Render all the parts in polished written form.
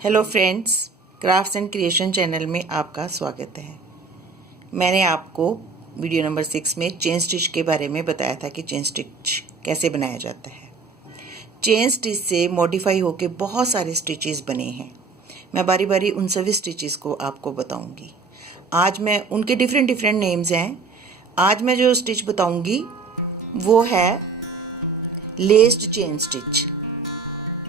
Hello friends, crafts and creation channel में आपका स्वागत है। मैंने आपको वीडियो नंबर 6 में चेन स्टिच के बारे में बताया था कि चेन स्टिच कैसे बनाया जाता है। चेन स्टिच से मॉडिफाई होके बहुत सारे स्टिचेस बने हैं। मैं बारी बारी उन सभी स्टिचेस को आपको बताऊंगी। आज मैं उनके डिफरेंट नेम्स हैं। आज मैं जो स्टिच बताऊंगी वो है लेस्ड चेन स्टिच।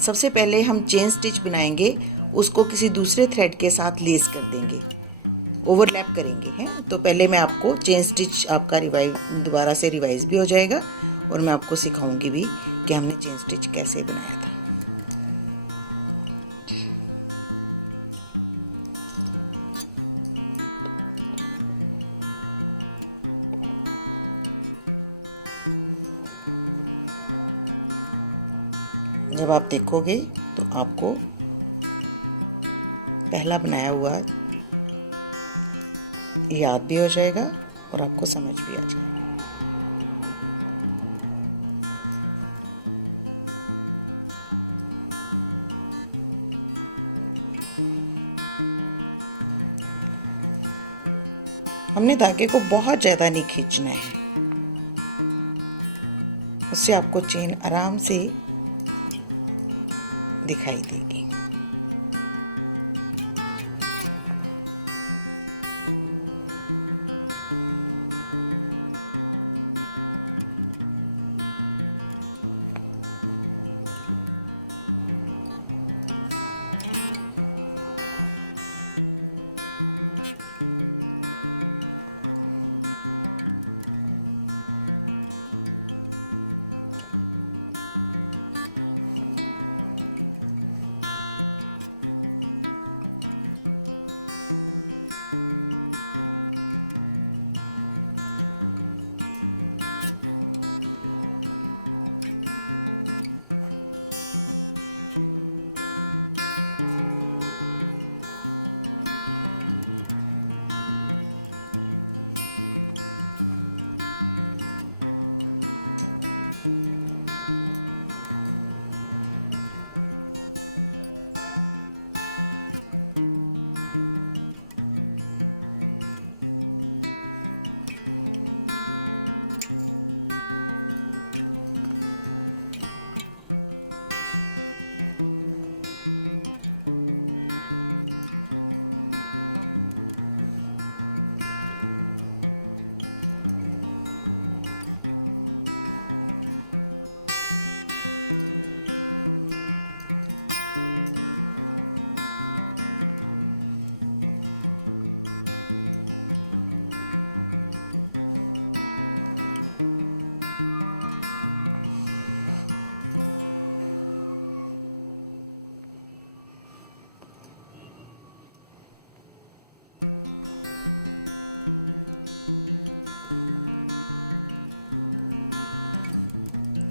सबसे पहले हम चेन स्टिच बनाएंगे, उसको किसी दूसरे थ्रेड के साथ लेस कर देंगे, ओवरलैप करेंगे हैं। तो पहले मैं आपको चेन स्टिच आपका दोबारा से रिवाइज भी हो जाएगा और मैं आपको सिखाऊंगी भी कि हमने चेन स्टिच कैसे बनाया था। जब आप देखोगे तो आपको पहला बनाया हुआ याद भी हो जाएगा और आपको समझ भी आ जाएगा। हमने धागे को बहुत ज़्यादा नहीं खींचना है, उससे आपको चेन आराम से दिखाई देगी।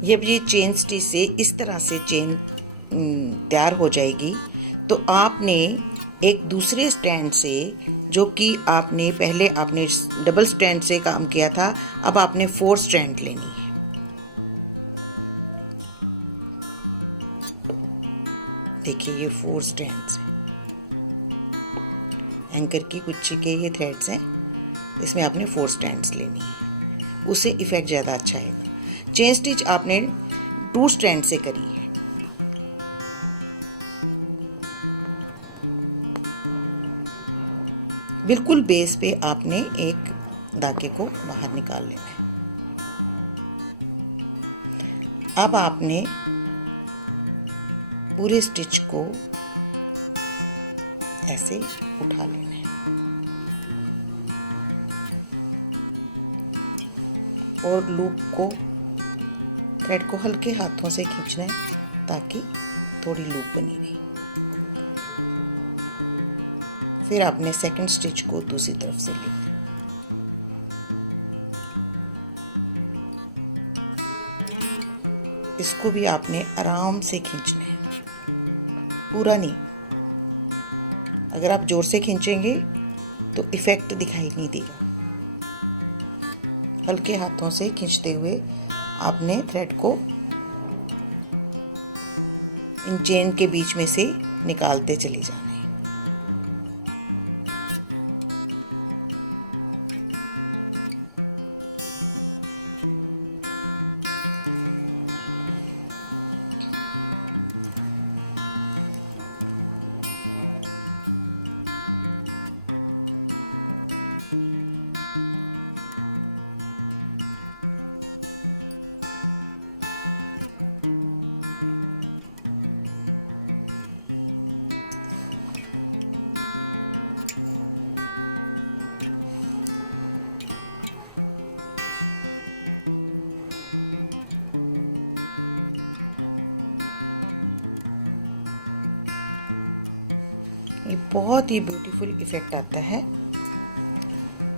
जब ये चेन स्टिच से इस तरह से चेन तैयार हो जाएगी तो आपने एक दूसरे स्टैंड से, जो कि आपने पहले आपने डबल स्टैंड से काम किया था, अब आपने 4 स्टैंड लेनी है। देखिए ये 4 स्टैंड्स हैं, एंकर की गुच्छी के ये थ्रेड्स हैं, इसमें आपने 4 स्टैंड्स लेनी है, उससे इफेक्ट ज़्यादा अच्छा आएगा। चेन स्टिच आपने 2 स्ट्रैंड से करी है। बिल्कुल बेस पे आपने एक धागे को बाहर निकाल लेना है। अब आपने पूरे स्टिच को ऐसे उठा लेना है और लूप को, थ्रेड को हल्के हाथों से खींचना है ताकि थोड़ी लूप बनी रहे। फिर आपने सेकंड स्टिच को दूसरी तरफ से लेना है। इसको भी आपने आराम से खींचना है, पूरा नहीं। अगर आप जोर से खींचेंगे तो इफेक्ट दिखाई नहीं देगा। हल्के हाथों से खींचते हुए आपने थ्रेड को इन चेन के बीच में से निकालते चले जाना है। ये बहुत ही ब्यूटीफुल इफ़ेक्ट आता है।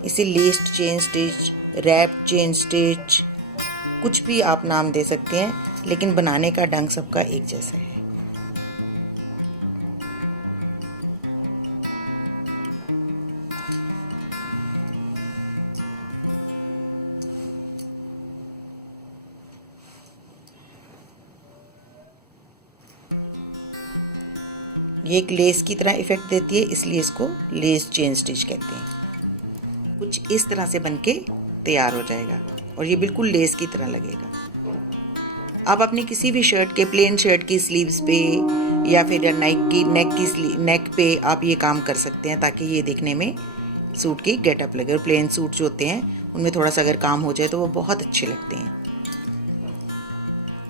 इसे laced chain stitch, wrap chain stitch, कुछ भी आप नाम दे सकते हैं, लेकिन बनाने का ढंग सबका एक जैसा है। ये एक लेस की तरह इफ़ेक्ट देती है, इसलिए इसको लेस चेन स्टिच कहते हैं। कुछ इस तरह से बनके तैयार हो जाएगा और ये बिल्कुल लेस की तरह लगेगा। आप अपनी किसी भी शर्ट के, प्लेन शर्ट की स्लीव्स पे या फिर नेक पे आप ये काम कर सकते हैं, ताकि ये देखने में सूट की गेटअप लगे। और प्लेन सूट जो होते हैं उनमें थोड़ा सा अगर काम हो जाए तो वो बहुत अच्छे लगते हैं।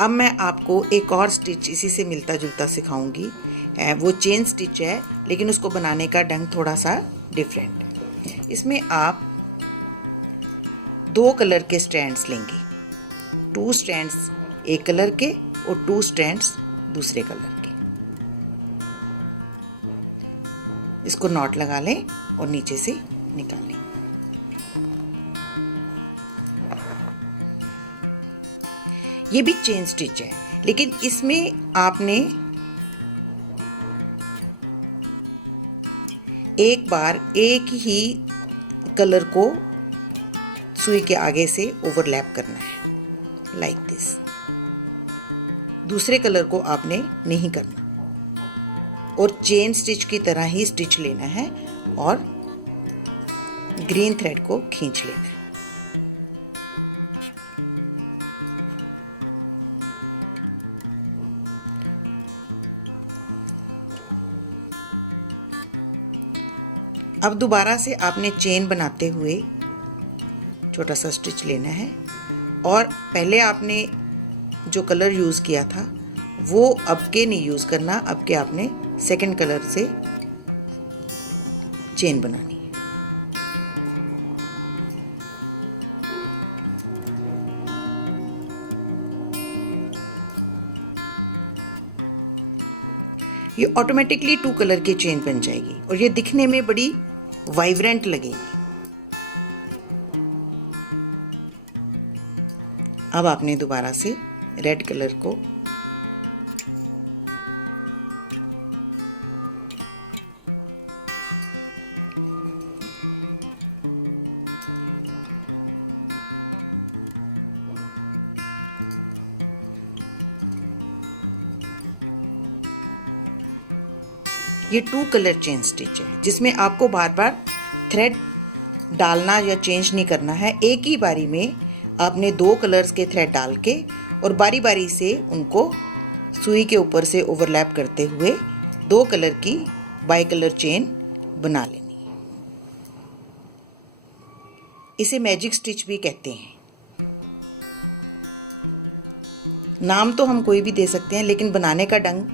अब मैं आपको एक और स्टिच इसी से मिलता जुलता सिखाऊंगी। वो चेन स्टिच है, लेकिन उसको बनाने का ढंग थोड़ा सा डिफरेंट है। इसमें आप 2 कलर के स्ट्रैंड्स लेंगे, 2 स्ट्रैंड्स एक कलर के और 2 स्ट्रैंड्स दूसरे कलर के। इसको नॉट लगा लें और नीचे से निकाल लें। ये भी चेन स्टिच है, लेकिन इसमें आपने एक बार एक ही कलर को सुई के आगे से ओवरलैप करना है, लाइक दिस। दूसरे कलर को आपने नहीं करना और चेन स्टिच की तरह ही स्टिच लेना है और ग्रीन थ्रेड को खींच लेना है। अब दोबारा से आपने चेन बनाते हुए छोटा सा स्टिच लेना है और पहले आपने जो कलर यूज़ किया था वो अब के नहीं यूज़ करना, अब के आपने सेकंड कलर से चेन बनानी है। ये ऑटोमेटिकली 2 कलर की चेन बन जाएगी और ये दिखने में बड़ी वाइब्रेंट लगेगी। अब आपने दोबारा से रेड कलर को ये 2 कलर चेन स्टिच है, जिसमें आपको बार बार थ्रेड डालना या चेंज नहीं करना है। एक ही बारी में आपने 2 कलर्स के थ्रेड डाल के और बारी बारी से उनको सुई के ऊपर से ओवरलैप करते हुए 2 कलर की बाई कलर चेन बना लेनी है। इसे मैजिक स्टिच भी कहते हैं। नाम तो हम कोई भी दे सकते हैं, लेकिन बनाने का ढंग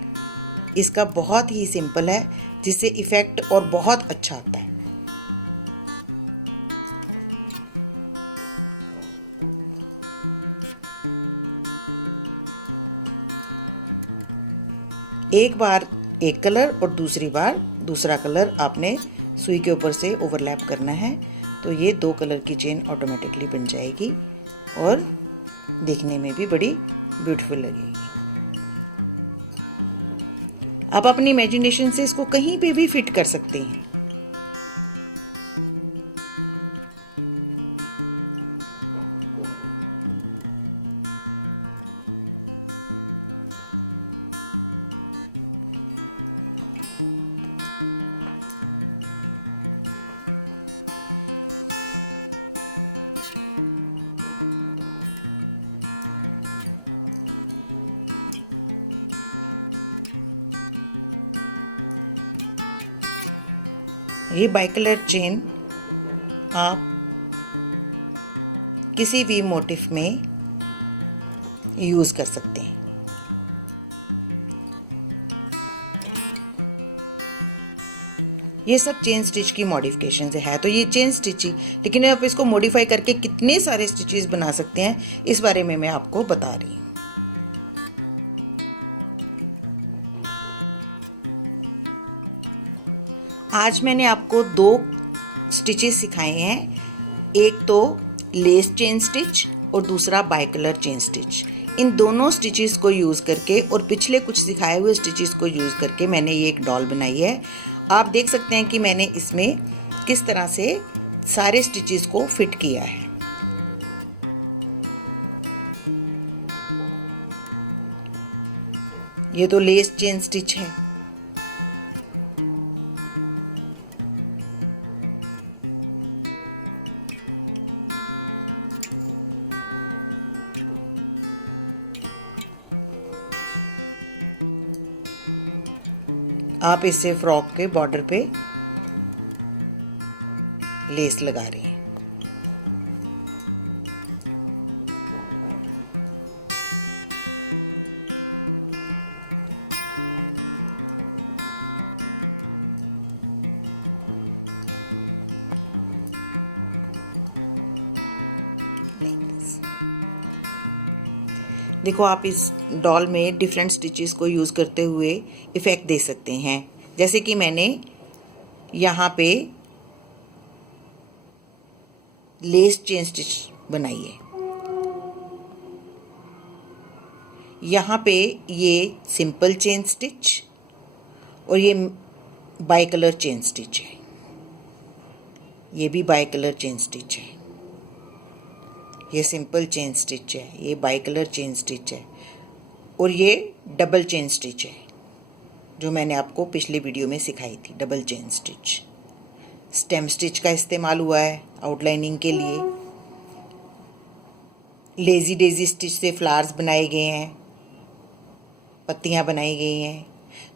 इसका बहुत ही सिंपल है, जिससे इफ़ेक्ट और बहुत अच्छा आता है। एक बार एक कलर और दूसरी बार दूसरा कलर आपने सुई के ऊपर से ओवरलैप करना है, तो ये 2 कलर की चेन ऑटोमेटिकली बन जाएगी और देखने में भी बड़ी ब्यूटीफुल लगेगी। आप अपनी इमेजिनेशन से इसको कहीं पे भी फिट कर सकते हैं। ये बाइकलर चेन आप किसी भी मोटिफ में यूज़ कर सकते हैं। ये सब चेन स्टिच की मॉडिफिकेशन है। तो ये चेन स्टिचिंग, लेकिन आप इसको मॉडिफाई करके कितने सारे स्टिचेस बना सकते हैं, इस बारे में मैं आपको बता रही हूँ। आज मैंने आपको 2 स्टिचेस सिखाए हैं, एक तो लेस चेन स्टिच और दूसरा बाइकलर चेन स्टिच। इन दोनों स्टिचेस को यूज़ करके और पिछले कुछ सिखाए हुए स्टिचेस को यूज़ करके मैंने ये एक डॉल बनाई है। आप देख सकते हैं कि मैंने इसमें किस तरह से सारे स्टिचेस को फिट किया है। ये तो लेस चेन स्टिच है। आप इससे फ्रॉक के बॉर्डर पे लेस लगा रही हैं। देखो, आप इस डॉल में डिफरेंट स्टिचेस को यूज़ करते हुए इफ़ेक्ट दे सकते हैं। जैसे कि मैंने यहाँ पे लेस चेन स्टिच बनाई है, यहाँ पे ये सिंपल चेन स्टिच और ये बाई कलर चेन स्टिच है। ये भी बाई कलर चेन स्टिच है। ये सिंपल चेन स्टिच है, ये बाई कलर चेन स्टिच है और ये डबल चेन स्टिच है, जो मैंने आपको पिछले वीडियो में सिखाई थी। Double chain stitch, stem stitch का इस्तेमाल हुआ है आउटलाइनिंग के लिए। लेजी डेजी स्टिच से फ्लावर्स बनाए गए हैं, पत्तियां बनाई गई हैं।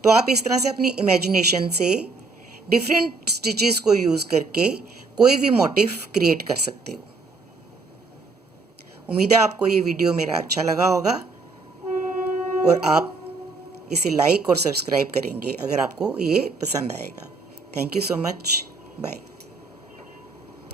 तो आप इस तरह से अपनी इमेजिनेशन से डिफरेंट स्टिचेस को यूज़ करके कोई भी मोटिफ क्रिएट कर सकते हो। उम्मीद है आपको ये वीडियो मेरा अच्छा लगा होगा और आप इसे लाइक और सब्सक्राइब करेंगे अगर आपको ये पसंद आएगा। Thank you so much. Bye.